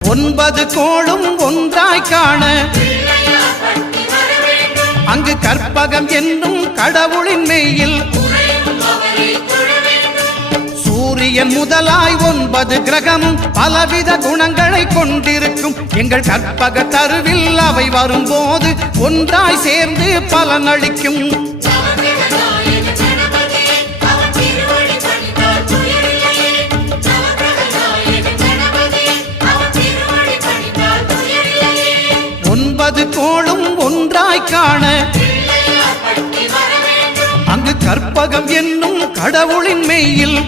ஒன்பது கோளும் ஒன்றாய் காண அங்கு கற்பகம் என்னும் கடவுளின் மெய்யில் சூரியன் முதலாய் 9 கிரகமும் பலவித குணங்களை கொண்டிருக்கும் எங்கள் கற்பக தருவில் அவை வரும்போது ஒன்றாய் சேர்ந்து பலனளிக்கும். ஒன்பது கோளும் ஒன்றாய் காண அங்கு கற்பகம் என்னும் கடவுளின் மெய்யில்